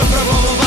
випробовування